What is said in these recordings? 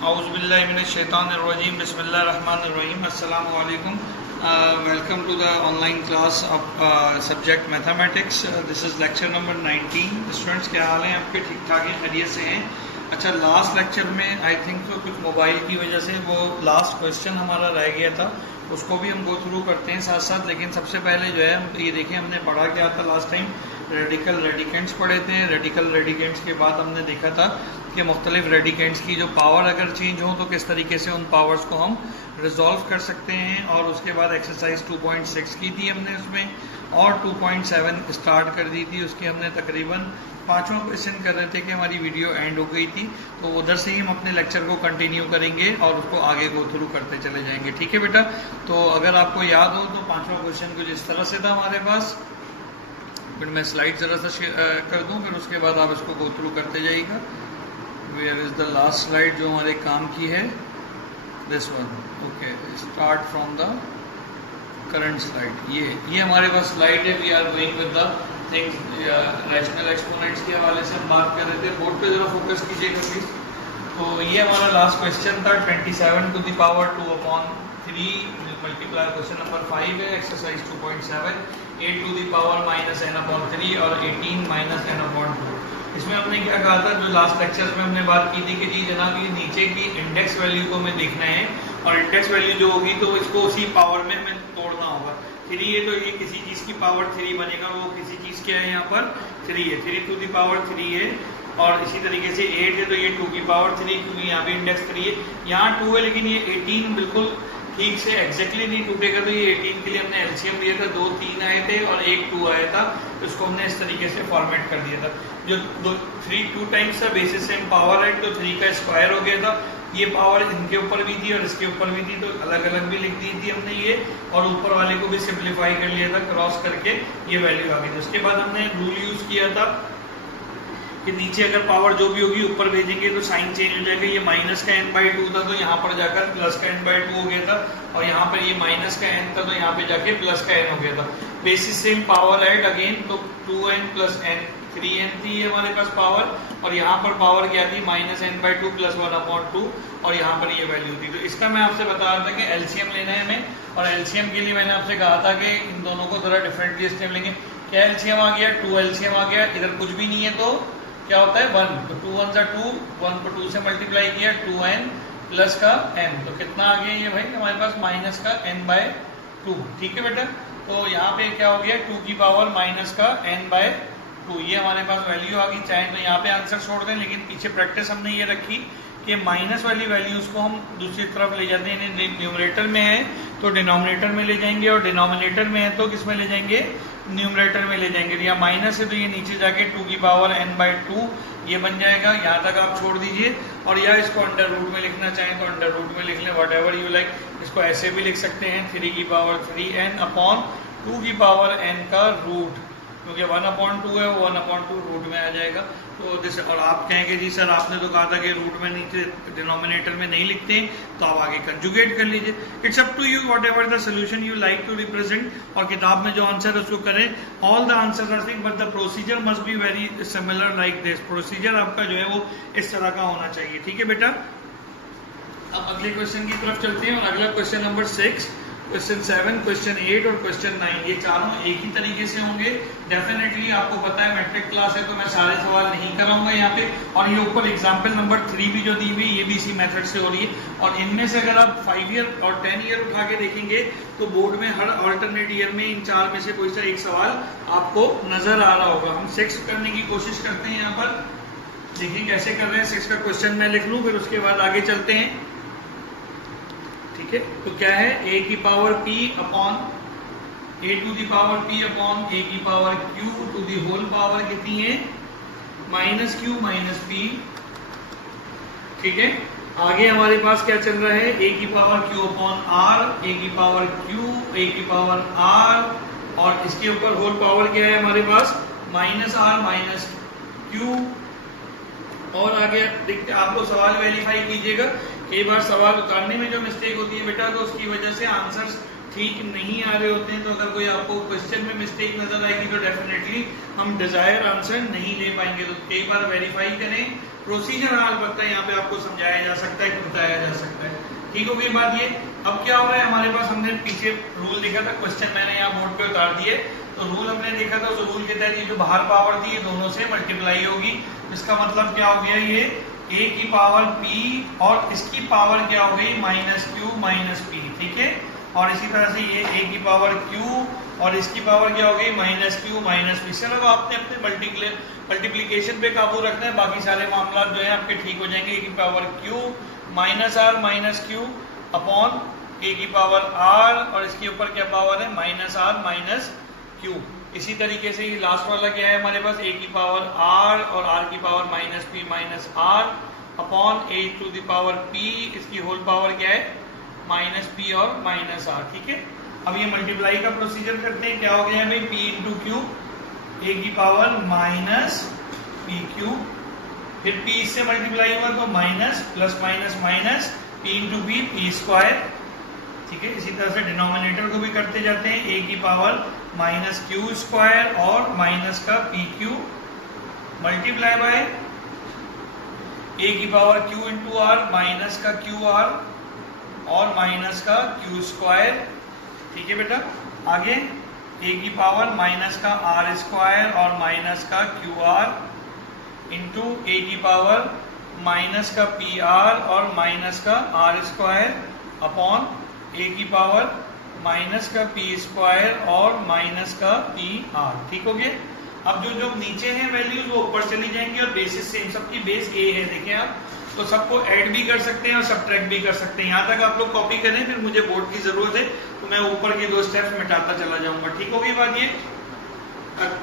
Auzubillahiminash-shaytanir-rajim. Bismillahir-rahmanir-rahim. Assalamu alaikum. Welcome to the online class of subject mathematics. This is lecture number 19. Students, क्या हाल है आपके? ठीक ठाक हैं, खैरियत से हैं? अच्छा, लास्ट लेक्चर में आई थिंक तो कुछ मोबाइल की वजह से वो लास्ट क्वेश्चन हमारा रह गया था, उसको भी हम गो थ्रू करते हैं साथ साथ। लेकिन सबसे पहले जो है हम ये देखें, हमने पढ़ा क्या था लास्ट टाइम? रेडिकल रेडिकेंट्स पढ़े थे। रेडिकल रेडिकेंट्स के बाद हमने देखा था कि मुख्तलिफ रेडिकेंट्स की जो पावर अगर चेंज हो तो किस तरीके से उन पावर्स को हम रिजॉल्व कर सकते हैं। और उसके बाद एक्सरसाइज 2.6 की थी हमने उसमें, और 2.7 स्टार्ट कर दी थी। उसकी हमने तकरीबन 5वां क्वेश्चन कर रहे थे कि हमारी वीडियो एंड हो गई थी, तो उधर से ही हम अपने लेक्चर को कंटिन्यू करेंगे और उसको आगे गो थ्रू करते चले जाएंगे। ठीक है बेटा? तो अगर आपको याद हो तो 5वां क्वेश्चन कुछ इस तरह से था हमारे पास। फिर मैं स्लाइड ज़रा सा कर दूं, फिर उसके बाद आप इसको गो थ्रू करते जाइएगा। Where is the last slide जो हमारे काम की है? This one. Okay, start from the current slide. ये हमारे पास स्लाइड है। We are going with the things, rational exponents के हवाले से हम बात कर रहे थे। बोर्ड पे जरा फोकस कीजिएगा प्लीज। तो ये हमारा लास्ट क्वेश्चन था। 27 to the power 2/3 multiply question number 5 है, exercise 2.7। 8 to the power -n/3 और 18 -n/2। इसमें हमने क्या कहा था, जो लास्ट लेक्चर्स में हमने बात की थी कि जी जनाब ये नीचे की इंडेक्स वैल्यू को हमें देखना है, और इंडेक्स वैल्यू जो होगी तो इसको उसी पावर में हमें तोड़ना होगा। 3 है तो ये किसी चीज़ की पावर 3 बनेगा, वो किसी चीज़ क्या है यहाँ पर 3 है, 3 टू द पावर 3 है। और इसी तरीके से 8 है तो ये 2 की पावर 3, क्योंकि यहाँ भी इंडेक्स 3 है, यहाँ 2 है, लेकिन ये 18 बिल्कुल ठीक से एग्जैक्टली नहीं टूटेगा। तो ये 18 के लिए हमने एलसीएम लिया था, 2 3 आए थे और 1 2 आया था, तो इसको हमने इस तरीके से फॉर्मेट कर दिया था। जो 3 2 टाइम्स था, बेसिस सेम पावर है, तो 3 का स्क्वायर हो गया था। ये पावर इनके ऊपर भी थी और इसके ऊपर भी थी, तो अलग अलग भी लिख दी थी हमने ये, और ऊपर वाले को भी सिंप्लीफाई कर लिया था, क्रॉस करके ये वैल्यू आ गई थी। उसके बाद हमने रूल यूज किया था कि नीचे अगर पावर जो भी होगी ऊपर भेजेंगे तो साइन चेंज हो जाएगा। ये माइनस का n/2 था, तो यहाँ पर जाकर प्लस का n/2 हो गया था, और यहाँ पर ये माइनस का n था, तो यहाँ पे जाके प्लस का n हो गया था। Basis same power at again, तो 2n + n 3n थी हमारे पास पावर, और यहाँ पर पावर क्या थी -n/2 + 1/2, और यहाँ पर ये वैल्यू थी। तो इसका मैं आपसे बता रहा था कि एलसीएम लेना है हमें, और एलसीएम के लिए मैंने आपसे कहा था कि इन दोनों को जरा डिफरेंटली स्टेप लेंगे। क्या एलसीएम आ गया? 2 एलसीएम आ गया। इधर कुछ भी नहीं है तो क्या होता है 1, तो 2 1 2, 1 को 2 से मल्टीप्लाई किया, 2n प्लस का n, तो कितना आ गया ये भाई हमारे पास माइनस का n/2। ठीक है बेटा? तो यहाँ पे क्या हो गया 2 की पावर माइनस का n/2, ये हमारे पास वैल्यू आ गई। चाहे तो यहाँ पे आंसर छोड़ दें, लेकिन पीछे प्रैक्टिस हमने ये रखी कि माइनस वाली वैल्यूज को हम दूसरी तरफ ले जाते हैं। न्यूमरेटर में है तो डिनोमिनेटर में ले जाएंगे, और डिनोमिनेटर में है तो किस में ले जाएंगे? न्यूमरेटर में ले जाएंगे। यहाँ माइनस है तो ये नीचे जाके 2 की पावर n/2 ये बन जाएगा। यहाँ तक आप छोड़ दीजिए, और या इसको अंडर रूट में लिखना चाहें तो अंडर रूट में लिख लें, वट एवर यू लाइक। इसको ऐसे भी लिख सकते हैं 3 की पावर 3n/2 की पावर n का रूट, क्योंकि 1/2 है, वो 1/2 रूट में आ जाएगा। तो दिस, और आप कहेंगे जी सर आपने तो कहा था कि रूट में नीचे डिनोमिनेटर में नहीं लिखते, तो आप आगे कंजुगेट कर लीजिए। It's up to you, whatever the solution you like to represent, और किताब में जो आंसर है उसको करें। All the answer are same, but the procedure must be very similar like this. Procedure आपका जो है वो इस तरह का होना चाहिए। ठीक है बेटा? अब अगले क्वेश्चन की तरफ चलते हैं, और अगला क्वेश्चन नंबर 6, क्वेश्चन 7, क्वेश्चन 8 और क्वेश्चन 9, ये चारों एक ही तरीके से होंगे। डेफिनेटली आपको पता है मैट्रिक क्लास है, तो मैं सारे सवाल नहीं कराऊंगा यहाँ पे। और ये ऊपर एग्जाम्पल नंबर 3 भी जो दी हुई, ये भी इसी मेथड से हो रही है। और इनमें से अगर आप 5 ईयर और 10 ईयर उठा के देखेंगे तो बोर्ड में हर अल्टरनेट ईयर में इन 4 में से कोई सा एक सवाल आपको नजर आ रहा होगा। हम 6 करने की कोशिश करते हैं यहाँ पर, देखिए कैसे कर रहे हैं। 6 का क्वेश्चन मैं लिख लूँ, फिर उसके बाद आगे चलते हैं। ठीक है? तो क्या है? a की power p upon a to the power p upon a की power q to the whole power कितनी है? -q - p। ठीक है? आगे हमारे पास क्या चल रहा है? a की power q upon r, a की पावर q, a की पावर r, और इसके ऊपर होल पावर क्या है हमारे पास? -r - q। और आगे देखते, आप लोग सवाल वेरीफाई कीजिएगा। कई बार सवाल उतारने में जो मिस्टेक होती है बेटा, तो उसकी वजह से आंसर्स ठीक नहीं आ रहे होते हैं, तो अगर कोई आपको क्वेश्चन में मिस्टेक नजर आएगी तो डेफिनेटली हम डिजायर आंसर नहीं ले पाएंगे। तो कई बार वेरीफाई करें, प्रोसीजर अलबत्ता यहाँ पे आपको समझाया जा सकता है, बताया जा सकता है। ठीक हो गई बात ये। अब क्या हो रहा है हमारे पास, हमने पीछे रूल देखा था, क्वेश्चन मैंने यहाँ बोर्ड पे उतार दिए, तो रूल हमने देखा था, उस रूल के तहत ये जो बाहर पावर थी ये दोनों से मल्टीप्लाई होगी। इसका मतलब क्या हो गया, ये a की पावर p और इसकी पावर क्या हो गई माइनस क्यू माइनस पी। ठीक है, और इसी तरह से ये a की पावर q और इसकी पावर क्या हो गई माइनस क्यू माइनस पी। सिर्फ आपने अपने मल्टीप्लीकेशन पे काबू रखना है, बाकी सारे मामला जो है आपके ठीक हो जाएंगे। a की power q minus R minus Q upon a की पावर r और इसके ऊपर क्या पावर है माइनस आर माइनस क्यू। इसी तरीके से ये लास्ट वाला क्या है हमारे पास, a की पावर r और r की power minus p minus r upon a to the power p, इसकी होल पावर क्या है माइनस पी और माइनस आर। ठीक है, अब ये मल्टीप्लाई का प्रोसीजर करते हैं। क्या हो गया भाई, p इंटू क्यू, a की पावर माइनस पी क्यू, फिर p इससे मल्टीप्लाई हुआ तो minus plus minus minus p into P, P square. ठीक है, इसी तरह से डिनोमिनेटर को भी करते जाते हैं, a की पावर माइनस क्यू स्क्वायर और माइनस का p q multiply by a की power q into r minus का क्यू आर और माइनस का क्यू स्क्वायर। ठीक है बेटा, आगे a की पावर माइनस का आर स्क्वायर और माइनस का क्यू आर इंटू a की पावर माइनस का पी आर और माइनस का आर स्क्वायर अपॉन a की पावर माइनस का पी स्क्वायर और माइनस का पी आर। ठीक हो गया। अब जो जो नीचे हैं वैल्यूज वो ऊपर चली जाएंगी और बेसिस सेम, सबकी बेस a है देखें आप, तो सबको ऐड भी कर सकते हैं और सब्ट्रैक्ट भी कर सकते हैं। यहाँ तक आप लोग कॉपी करें, फिर मुझे बोर्ड की जरूरत है तो मैं ऊपर के दो स्टेप्स मिटाता चला जाऊंगा। ठीक हो गई बात ये।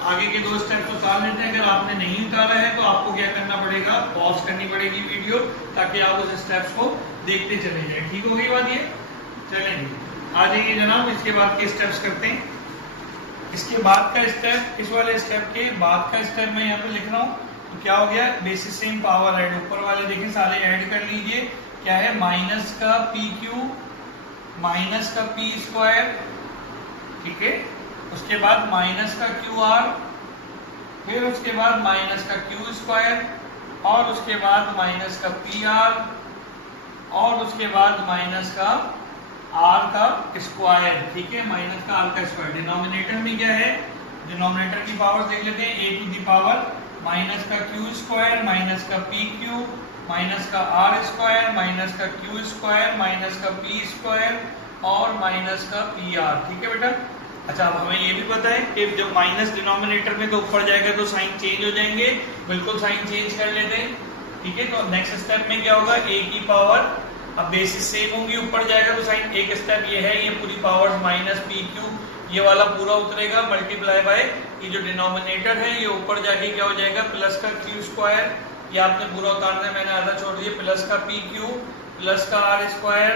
आगे के दो स्टेप्स उतार लेते हैं। अगर आपने नहीं उतारा है तो आपको क्या करना पड़ेगा, पॉज करनी पड़ेगी वीडियो, ताकि आप उस स्टेप्स को देखते चले जाए। ठीक हो गई बात ये। चलेंगे आ जाइए जनाब, इसके बाद के स्टेप्स करते हैं। इसके बाद का स्टेप, इस वाले स्टेप के बाद का स्टेप मैं यहाँ पे लिख रहा हूँ। तो क्या हो गया, बेसिस सेम पावर ऐड, ऊपर वाले देखें सारे ऐड कर लीजिए। क्या है, माइनस का पी क्यू माइनस का पी स्क्वायर। ठीक है, उसके बाद माइनस का क्यू आर, फिर उसके बाद माइनस का क्यू स्क्वायर और उसके बाद माइनस का पी आर और उसके बाद माइनस का आर का स्क्वायर। ठीक है, माइनस का आर का स्क्वायर। डिनोमिनेटर में क्या है, डिनोमिनेटर की पावर देख लेते हैं, a to the power minus का क्यू स्क्वायर माइनस का पी क्यू माइनस का आर स्क्वायर माइनस का क्यू स्क्वायर माइनस का पी स्क्वायर और माइनस का पी आर। ठीक है बेटा। अच्छा, अब हमें ये भी पता है कि जब माइनस डिनोमिनेटर में तो ऊपर जाएगा तो साइन चेंज हो जाएंगे, बिल्कुल साइन चेंज कर लेते हैं। ठीक है, तो नेक्स्ट स्टेप में क्या होगा, a की पावर, अब बेसिस सेम होंगी, ऊपर जाएगा तो साइन, एक स्टेप ये है, ये पूरी पावर्स माइनस पी क्यू, ये वाला पूरा उतरेगा, मल्टीप्लाई बाय ये जो डिनोमिनेटर है ये ऊपर जाके क्या हो जाएगा प्लस का क्यू स्क्वायर, ये आपने पूरा उतारना है, मैंने आधा छोड़ दिया, प्लस का पी क्यू प्लस का आर स्क्वायर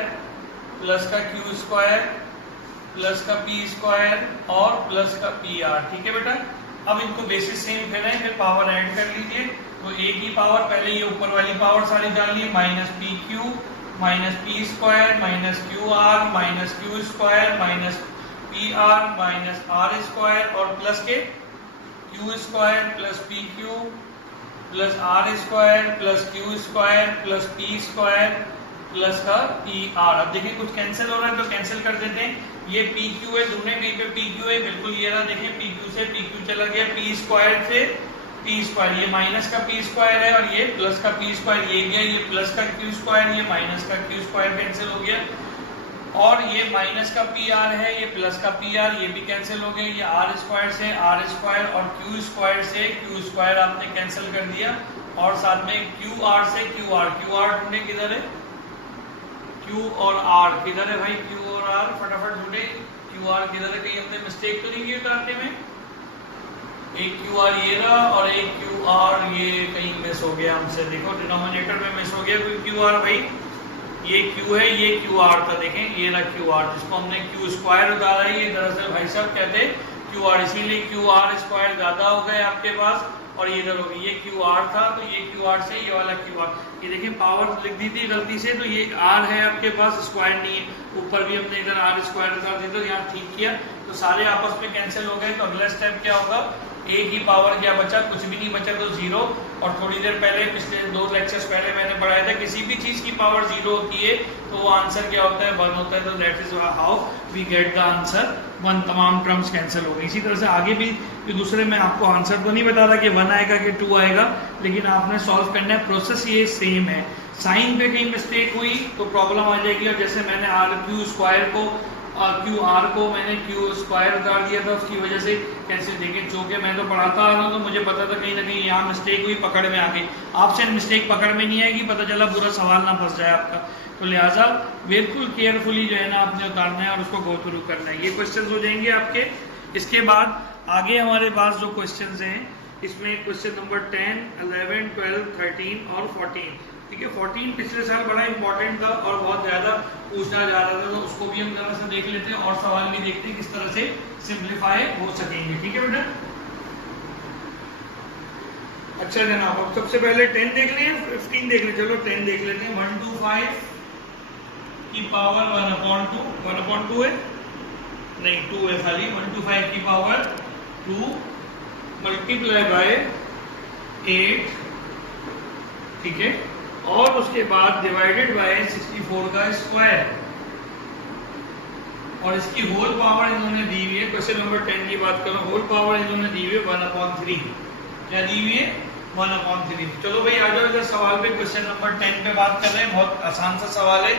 प्लस का क्यू स्क्वायर प्लस का पी स्क्वायर और प्लस का पी आर। ठीक है बेटा। अब इनको बेसिस सेम फिर है, फिर पावर ऐड कर लीजिए। तो a की पावर, पहले ये ऊपर वाली पावर सारी डाल ली, minus p q minus p square minus q r minus q square minus p r minus r square और प्लस के q square plus p q plus r square plus q square plus p square plus का p r. अब देखिए कुछ cancel हो रहा है तो कैंसिल कर देते हैं। ये पी क्यू है, दोनों कहीं पे पी क्यू है, बिल्कुल ये रहा, देखिए पी क्यू से पी क्यू चला गया, पी स्क्वायर से पी स्क्वायर, ये माइनस का पी स्क्वायर है और ये प्लस का पी स्क्वायर, ये गया, ये प्लस का क्यू स्क्वायर, ये माइनस का क्यू स्क्वायर कैंसिल हो गया और ये माइनस का पी आर है, ये प्लस का पी आर, ये भी कैंसिल हो गया, ये आर स्क्वायर से आर स्क्वायर और क्यू स्क्वायर से क्यू स्क्वायर आपने कैंसिल कर दिया और साथ में क्यू आर से क्यू आर, क्यू आर ढूंढे किधर है, क्यू और आर किधर है भाई, क्यू और आर फटाफट ढूंढे, क्यू आर किधर है, कहीं हमने मिस्टेक तो नहीं की उतारने में, एक क्यू आर ये रहा और एक क्यू आर ये कहीं मिस हो गया हमसे, देखो डिनोमिनेटर में मिस हो गया क्यू आर भाई, ये क्यू है ये क्यू आर था, देखें ये रहा क्यू आर जिसको हमने क्यू स्क्वायर उतारा है, ये दरअसल भाई साहब कहते हैं क्यू आर, इसीलिए क्यू आर स्क्वायर ज्यादा हो गए आपके पास और ये इधर होगी, ये क्यू आर था तो ये क्यू आर से ये वाला क्यू आर, ये देखिए पावर लिख दी थी गलती से, तो ये आर है आपके पास, स्क्वायर नहीं है, ऊपर भी हमने इधर आर स्क्वायर कर दी तो यहाँ ठीक किया, तो सारे आपस में कैंसिल हो गए। तो अगला स्टेप क्या होगा, ए की पावर क्या बचा, कुछ भी नहीं बचा तो जीरो। और थोड़ी देर पहले पिछले 2 लेक्चर्स पहले मैंने पढ़ाया था किसी भी चीज की पावर जीरो होती है तो वो आंसर क्या होता है, 1 होता है। तो that is how we get the answer 1, तमाम टर्म्स कैंसिल हो गई। इसी तरह से आगे भी दूसरे में आपको आंसर तो नहीं बता रहा कि 1 आएगा कि 2 आएगा, लेकिन आपने सॉल्व करना है, प्रोसेस ये सेम है। साइन पे कहीं मिस्टेक हुई तो प्रॉब्लम आ जाएगी। और जैसे मैंने आर क्यू स्क्वायर को क्यू आर को मैंने क्यू स्क्वायर उतार दिया था, उसकी वजह से कैसे देखें, चूंकि मैं तो पढ़ाता आ रहा हूँ तो मुझे पता था कहीं ना कहीं यहाँ मिस्टेक हुई, पकड़ में आ गई। आपसे मिस्टेक पकड़ में नहीं आएगी, पता चला पूरा सवाल ना फंस जाए आपका। तो लिहाजा बिल्कुल केयरफुली जो है ना आपने उतारना है और उसको गो थ्रू करना है। ये क्वेश्चन हो जाएंगे आपके। इसके बाद आगे हमारे पास जो क्वेश्चन हैं, इसमें क्वेश्चन नंबर 10, 11, 12, 13 और 14, ठीक है। 14 पिछले साल बड़ा इंपॉर्टेंट था और बहुत ज्यादा पूछा जा रहा था, तो उसको भी हम जरा से देख लेते हैं और सवाल भी देखते हैं किस तरह से सिंप्लीफाई हो सकेंगे, ठीक है बेटा। अच्छा जनाब, अब सबसे पहले 10 देख लें, 15 देख लें। चलो 10 देख लेते हैं। 125 की पावर 1/2, 1/2 है नहीं 2 है खाली। 125 की पावर 2 मल्टीप्लाई बाय 8, ठीक है, और उसके बाद डिवाइडेड बाय 64 का स्क्वायर, और इसकी होल पावर इन्होंने दी हुई है। क्वेश्चन नंबर 10 की बात करो, होल पावर इन्होंने दी हुई है 1/3। क्या दी हुई है, 1/3। चलो भाई आ जाओ इधर सवाल पे। क्वेश्चन नंबर 10 पे बात कर रहे हैं, बहुत आसान सा सवाल है।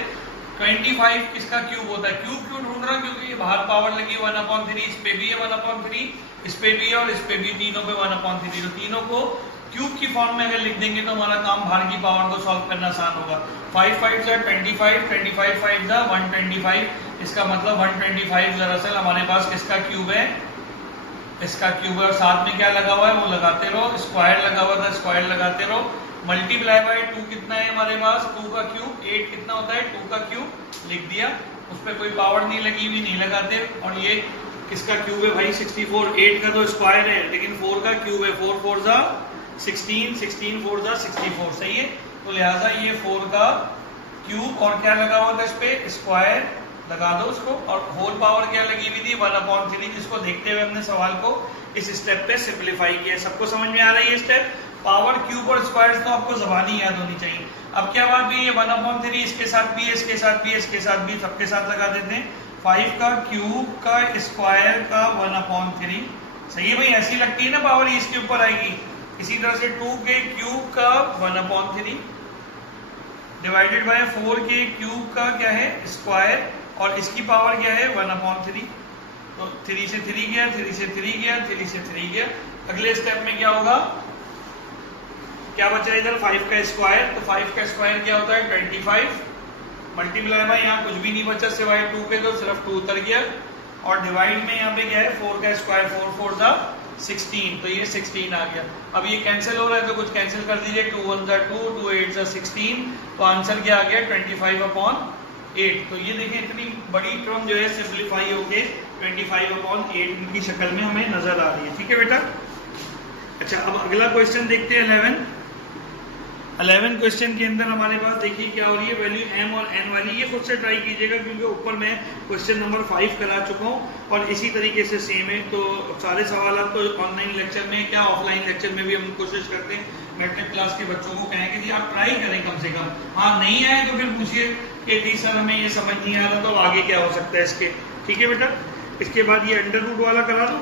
25 किसका क्यूब होता है, क्यूब क्यों ढूंढ रहा, क्योंकि ये बाहर पावर लगी 1/3, इस पे भी है 1/3, इस पे भी है और इस पे भी, तीनों पे 1/3। तो तीनों को क्यूब की फॉर्म में अगर लिख देंगे तो हमारा काम बाहर की पावर को सॉल्व करना आसान होगा। 5 5 जा 25, 25 5 जा 125। इसका मतलब 125 दरअसल हमारे पास किसका क्यूब है, इसका क्यूब है। और साथ में क्या लगा हुआ है वो लगाते रहो, स्क्वायर लगा हुआ था स्क्वायर लगाते रहो। मल्टीप्लाई बाय 2 कितना है हमारे पास, 2 का क्यूब। 8 कितना होता है, 2 का क्यूब लिख दिया, उस पर कोई पावर नहीं लगी हुई, नहीं लगाते। और ये किसका क्यूब है भाई, 64। 8 का तो स्क्वायर है लेकिन 4 का क्यूब है, 4 4 जा 16, 16 4 जा 64, सही है। तो लिहाजा ये 4 का क्यूब और क्या लगा हुआ था इस पे, स्क्वायर लगा दो उसको। और होल पावर क्या लगी हुई थी, 1/3, जिसको देखते हुए हमने सवाल को इस स्टेप पे सिंप्लीफाई किया। सबको समझ में आ रही है स्टेप। पावर क्यूब और स्क्वायर तो आपको जबानी याद होनी चाहिए। अब क्या बात हुई, ये 1/3 इसके साथ भी है, इसके साथ भी है, इसके साथ भी, सबके साथ लगा देते हैं। 5 का क्यूब का स्क्वायर का 1/3, सही है भाई, ऐसी लगती है ना पावर, इसके ऊपर आएगी। इसी तरह से 2 के क्यूब का 1/3 डिवाइडेड बाय 4 के क्यूब का क्या है, स्क्वायर, और इसकी पावर क्या है 1/3। तो 3 से 3 गया, 3 से 3 गया, 3 से 3 गया। अगले स्टेप में क्या होगा, क्या बचा इधर, 5 का स्क्वायर। तो 5 का स्क्वायर क्या होता है 25, मल्टीप्लाई बाय, यहाँ कुछ भी नहीं बचा सिवाय 2 के, तो सिर्फ 2 उतर गया। और डिवाइड में यहाँ पे क्या है 4 का स्क्वायर, 4 4 जा 16, तो ये 16 आ गया। अब ये कैंसिल हो रहा है तो कुछ कैंसिल कर दीजिए, 2 1 जा 2, 2 8 जा 16, तो आंसर क्या आ गया 25/8। तो ये देखें इतनी बड़ी टर्म जो है सिंप्लीफाई होके 25/8 की शक्ल में हमें नजर आ रही है, ठीक है बेटा। अच्छा अब अगला क्वेश्चन देखते हैं 11 क्वेश्चन के अंदर हमारे पास देखिए क्या हो रही है, वैल्यू m और n वाली। ये खुद से ट्राई कीजिएगा क्योंकि ऊपर मैं क्वेश्चन नंबर 5 करा चुका हूँ और इसी तरीके से सेम है। तो सारे सवाल तो ऑनलाइन लेक्चर में क्या ऑफलाइन लेक्चर में भी हम कोशिश करते हैं मैट्रिक क्लास के बच्चों को कहें कि जी आप ट्राई करें कम से कम। हाँ नहीं आए तो फिर पूछिए कि जी सर हमें ये समझ नहीं आ रहा, तो आगे क्या हो सकता है इसके, ठीक है बेटा। इसके बाद ये अंडर रूट वाला करा दूँ।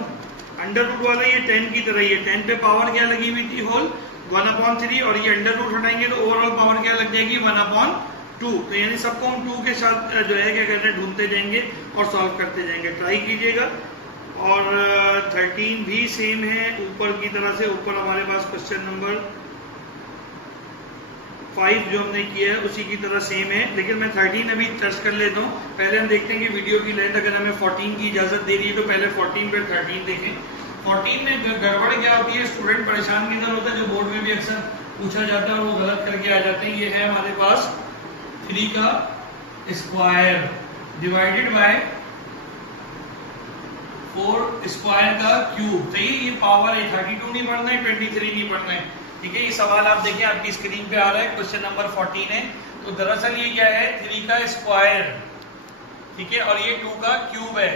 अंडर रूट वाला ये 10 की तरह ही है, 10 पे पावर क्या लगी हुई थी, होल 1/3, और ये अंडर रूट हटाएंगे तो ओवरऑल पावर क्या लग जाएगी 1/2। तो यानी सबको हम 2 के साथ जो है क्या कहते हैं ढूंढते जाएंगे और सॉल्व करते जाएंगे, ट्राई कीजिएगा। और 13 भी सेम है ऊपर की तरह से। ऊपर हमारे पास क्वेश्चन नंबर 5 जो हमने किया है उसी की तरह सेम है, लेकिन मैं 13 अभी टच कर लेता हूँ। पहले हम देखते हैं कि वीडियो की लेंथ अगर हमें 14 की इजाजत दे रही है तो पहले 14 पे 13 देखें। 14 में गड़बड़ क्या होती है, स्टूडेंट परेशान किधर होता है, जो बोर्ड में भी अक्सर पूछा जाता है और वो गलत करके आ जाते हैं। ये है हमारे पास 3 का स्क्वायर डिवाइडेड बाय 4 स्क्वायर का क्यूब। सही है, ये पावर है, 32 नहीं पढ़ना है, 23 नहीं पढ़ना है। ठीक है, ये सवाल आप देखिए आपकी स्क्रीन पे आ रहा है, क्वेश्चन नंबर 14 है। तो दरअसल ये क्या है, 3 का स्क्वायर, ठीक है, और ये 2 का क्यूब है,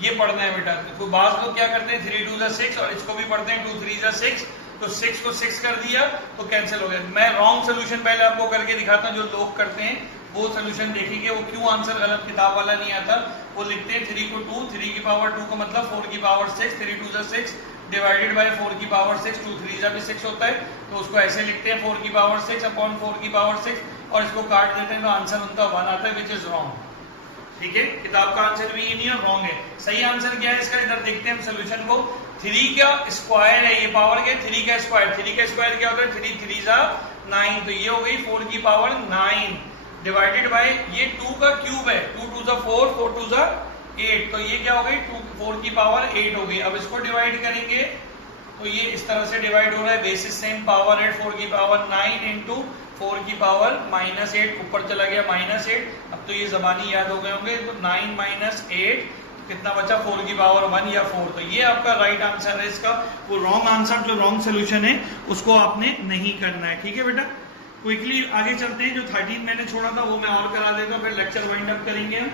ये पढ़ना है बेटा। तो बाज लोग क्या करते हैं, 3 2 जा 6 और इसको भी पढ़ते हैं 2 3 जा 6, तो 6 को 6 कर दिया तो कैंसिल हो गया। मैं रॉन्ग सोल्यूशन पहले आपको करके दिखाता हूं, जो लोग करते हैं वो सोल्यूशन देखेंगे, वो क्यों आंसर गलत किताब वाला नहीं आता। वो लिखते हैं 3 को 2, 3 की पावर 2 का मतलब 4 की पावर 6, 3 2 जा 6 डिवाइडेड बाय 4 की पावर 6, 2 3 जा भी 6 होता है, तो उसको ऐसे लिखते हैं 4 की पावर 6 अपॉन 4 की पावर 6 और इसको काट देते हैं तो आंसर उनका 1 आता है, विच इज रॉन्ग। ठीक है, किताब का आंसर भी ये नहीं है, रॉन्ग है। सही आंसर क्या है इसका, इधर देखते हैं हम सोल्यूशन को। 3 का स्क्वायर है, ये पावर क्या है, 3 का स्क्वायर। 3 का स्क्वायर क्या होता है, 3 3 जा 9, तो ये हो गई 4 की पावर 9 डिवाइडेड बाय ये 2 का क्यूब है, 2 2 जा 4, 4 2 जा 8, तो ये क्या हो गई 4 की पावर 8 हो गई। अब इसको डिवाइड करेंगे तो ये इस तरह से डिवाइड हो रहा है, बेसिस सेम, पावर 8, 4 की पावर 9 इंटू 4 की पावर -8, ऊपर चला गया -8। अब तो ये जबानी याद हो गए होंगे, तो 9 - 8 कितना बचा, 4 की पावर 1 या 4। तो ये आपका राइट आंसर है इसका। वो रॉन्ग आंसर, जो रॉन्ग सोल्यूशन है उसको आपने नहीं करना है। ठीक है बेटा, क्विकली आगे चलते हैं। जो 13 मैंने छोड़ा था वो मैं और करा देता हूँ, फिर लेक्चर वाइंड अप करेंगे हम।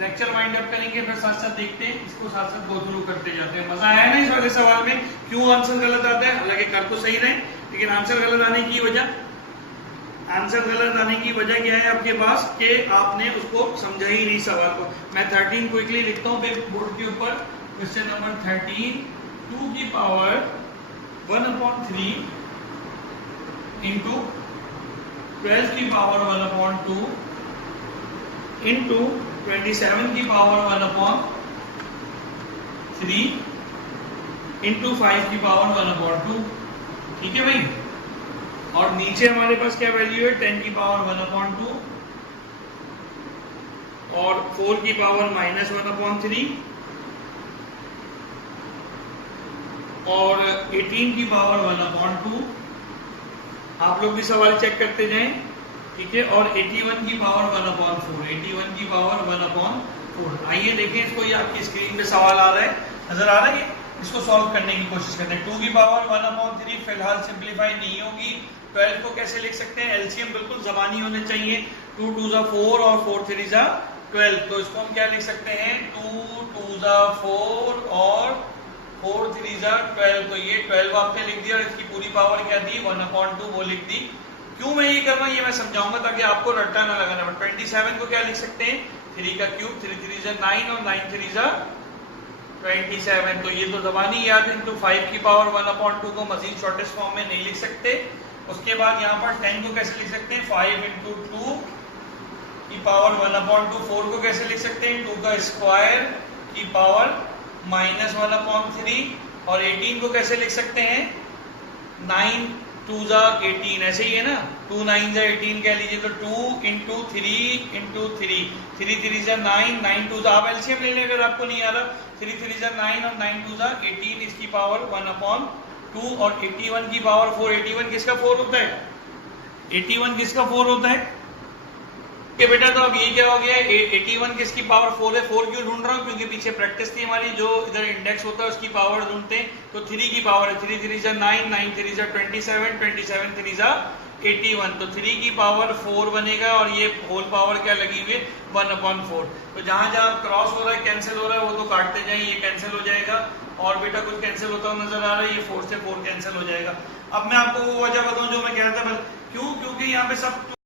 लेक्चर वाइंड अप करेंगे, फिर साथ साथ देखते हैं, इसको साथ साथ गो थ्रू करते जाते हैं। मजा आया ना इस वाले सवाल में, क्यों आंसर गलत आता है, हालांकि कर तो सही रहे, लेकिन आंसर गलत आने की वजह, आंसर गलत आने की वजह क्या है आपके पास, कि आपने उसको समझा ही नहीं सवाल को। मैं 13 क्विकली लिखता हूँ बोर्ड के ऊपर। क्वेश्चन नंबर 13, 2 की पावर 1/3 इंटू 12 की पावर 1/2 इंटू 27 की पावर 1/3 इंटू 5 की पावर 1/2। ठीक है भाई, और नीचे हमारे पास क्या वैल्यू है, 10 की पावर 1/2 और 4 की पावर -1/3 और 18 की पावर 1/2। आप लोग भी सवाल चेक करते जाएं। ठीक है, और 81 की पावर 1/4, 81 की पावर 1/4। आइए देखें इसको, ये आपकी स्क्रीन पे सवाल आ रहा है, नजर आ रहा है, इसको सॉल्व करने की कोशिश करते हैं। 2 की पावर 1/3 फिलहाल सिंप्लीफाई नहीं होगी। 12 को कैसे लिख सकते हैं, एलसीएम बिल्कुल जबानी होने चाहिए, 2 2 जा 4 और 4 3 जा 12, तो इसको हम क्या लिख सकते हैं, 2 2 जा 4 और 4 3 जा 12, तो ये 12 आपने लिख दिया और इसकी पूरी पावर क्या दी, 1/2 वो लिख दी। क्यों मैं ये कर रहा हूँ ये मैं समझाऊंगा ताकि आपको रट्टा ना लगाना पड़े। 27 को क्या लिख सकते हैं, 3 का क्यूब, 3 3 जा 9 और 9 3 जा 27, तो ये तो जबानी याद है। इंटू 5 की पावर 1/2 को मजीद शॉर्टेस्ट फॉर्म में नहीं लिख सकते। उसके बाद यहाँ पर 10 को कैसे लिख सकते हैं, 5 इंटू 2 की पावर 1/2। 4 को कैसे लिख सकते हैं, 2 का स्क्वायर की पावर -1/3 और 18 को कैसे लिख सकते हैं, 9 2 जा 18, ऐसे ही है ना, 2 9 जा 18 कह लीजिए, तो 2 इंटू 3 इंटू 3, 3 3 जा 9, 9 2 जा, आप एलसीएम ले लें अगर आपको नहीं आ रहा, 3 3 जा 9 और 9 2 जा 18, इसकी पावर 1/2 और 81 की पावर 4। 81 किसका 4 होता है, 81 किसका 4 होता है कि बेटा, तो अब ये क्या हो गया, 81 किसकी पावर 4 है। 4 क्यों ढूंढ रहा हूँ, क्योंकि पीछे प्रैक्टिस थी हमारी, जो इधर इंडेक्स होता है उसकी पावर ढूंढते हैं, तो 3 की पावर है, 3 3 जा 9, 9 3 जा 27, 27 3 जा 81, तो 3 की पावर 4 बनेगा और ये होल पावर क्या लगी हुई है, 1/4। तो जहां जहां क्रॉस हो रहा है, कैंसिल हो रहा है, वो तो काटते जाए, ये कैंसिल हो जाएगा, और बेटा कुछ कैंसिल होता हुआ नजर आ रहा है, ये 4 से 4 कैंसिल हो जाएगा। अब मैं आपको वो वजह बताऊं जो मैं कह रहा था, क्यों, क्योंकि यहाँ पे सब